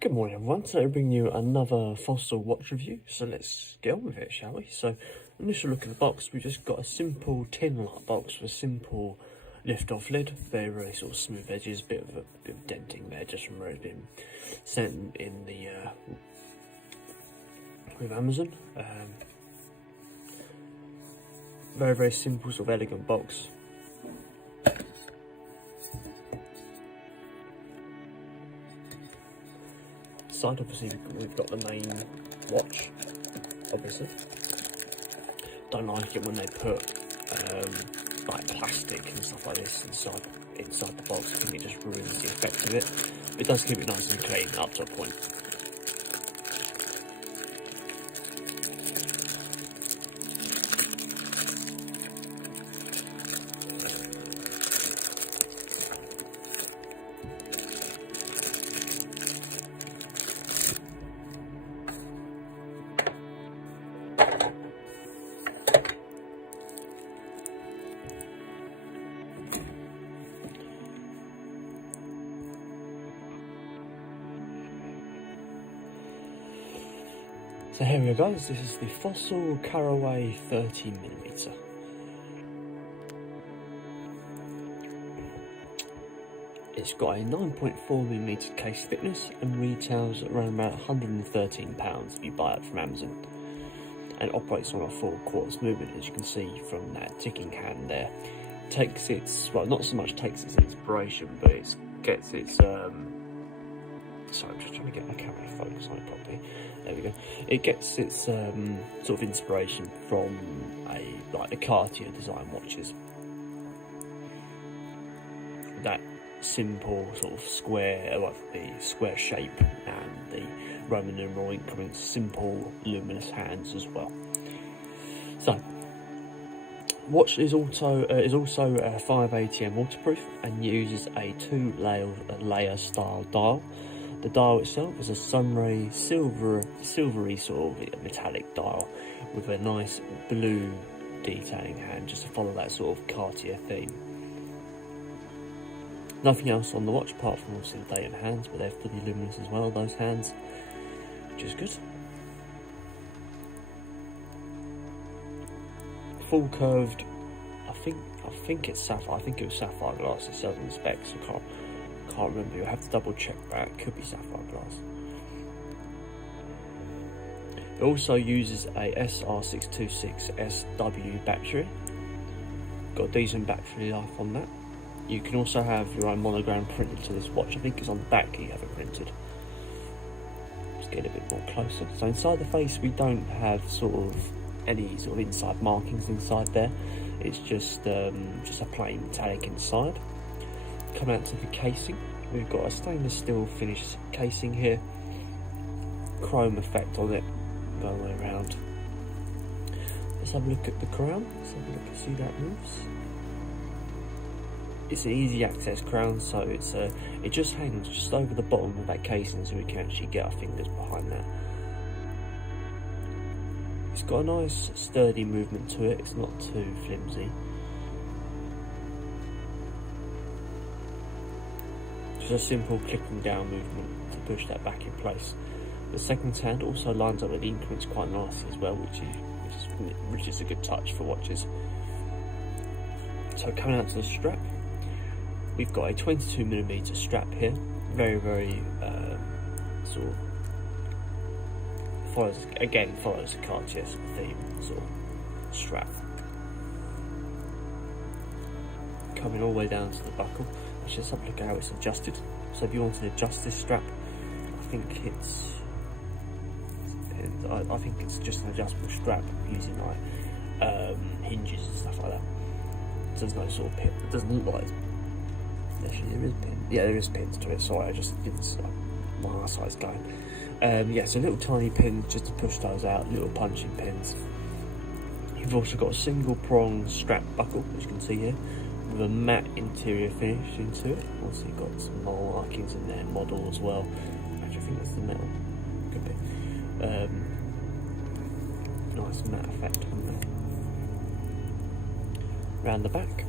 Good morning everyone, today I bring you another Fossil watch review, so let's get on with it, shall we? So, initial look at the box, we just got a simple tin-like box with a simple lift-off lid, very sort of smooth edges, bit of denting there just from where it's been sent in the with Amazon. Very simple, sort of elegant box. Side, obviously we've got the main watch, obviously. Don't like it when they put like plastic and stuff like this inside the box. I think it just ruins the effect of it. It does keep it nice and clean up to a point. So here we go guys, this is the Fossil Carraway 30mm. It's got a 9.4mm case thickness and retails around about £113 if you buy it from Amazon. And operates on a full quartz movement, as you can see from that ticking hand there. Takes its, well, not so much takes its inspiration, but it gets its sorry, I'm just trying to get my camera to focus on it properly. There we go. It gets its sort of inspiration from like the Cartier design watches. That simple sort of square, like the square shape and the Roman numeral increments, simple luminous hands as well. So, watch is also 5 ATM waterproof and uses a 2-layer style dial. The dial itself is a sunray silvery sort of metallic dial with a nice blue detailing hand, just to follow that sort of Cartier theme. Nothing else on the watch apart from obviously the date and hands, but they're fully luminous as well, those hands, which is good. Full curved, I think it's sapphire. I think it was sapphire glass itself in the specs. I can't remember. You'll have to double check that. It could be sapphire glass. It also uses a SR626SW battery. Got a decent battery life on that. You can also have your own monogram printed to this watch. I think it's on the back you have it printed. Let's get a bit more closer. So inside the face we don't have any sort of inside markings inside there. It's just a plain metallic inside. Come out to the casing, we've got a stainless steel finished casing here, chrome effect on it going all the way around. Let's have a look at the crown. Let's have a look and see that moves. It's an easy access crown, so it just hangs just over the bottom of that casing, so we can actually get our fingers behind that. It's got a nice sturdy movement to it, it's not too flimsy. Just a simple clicking down movement to push that back in place. The second hand also lines up with the increments quite nicely as well, which is a good touch for watches. So coming out to the strap, we've got a 22mm strap here. Very sort of follows the Cartier theme sort of strap. Coming all the way down to the buckle. Let's just have a look at how it's adjusted. So if you want to adjust this strap, I think it's just an adjustable strap using like hinges and stuff like that. There's no sort of pin. It doesn't look like. Actually, there is pins. Yeah, there is pins to it. Sorry, I just didn't. My eyesight's going. Yeah, so little tiny pins just to push those out. Little punching pins. You've also got a single prong strap buckle, as you can see here, with a matte interior finish into it. Also you've got some more markings in there, model as well. Actually, I think that's the metal. Could be. Nice matte effect on there. Round the back,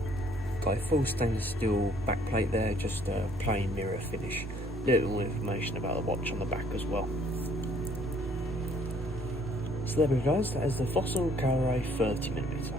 got a full stainless steel back plate there, just a plain mirror finish little more information about the watch on the back as well. So there we go guys, that is the Fossil Carraway 30mm.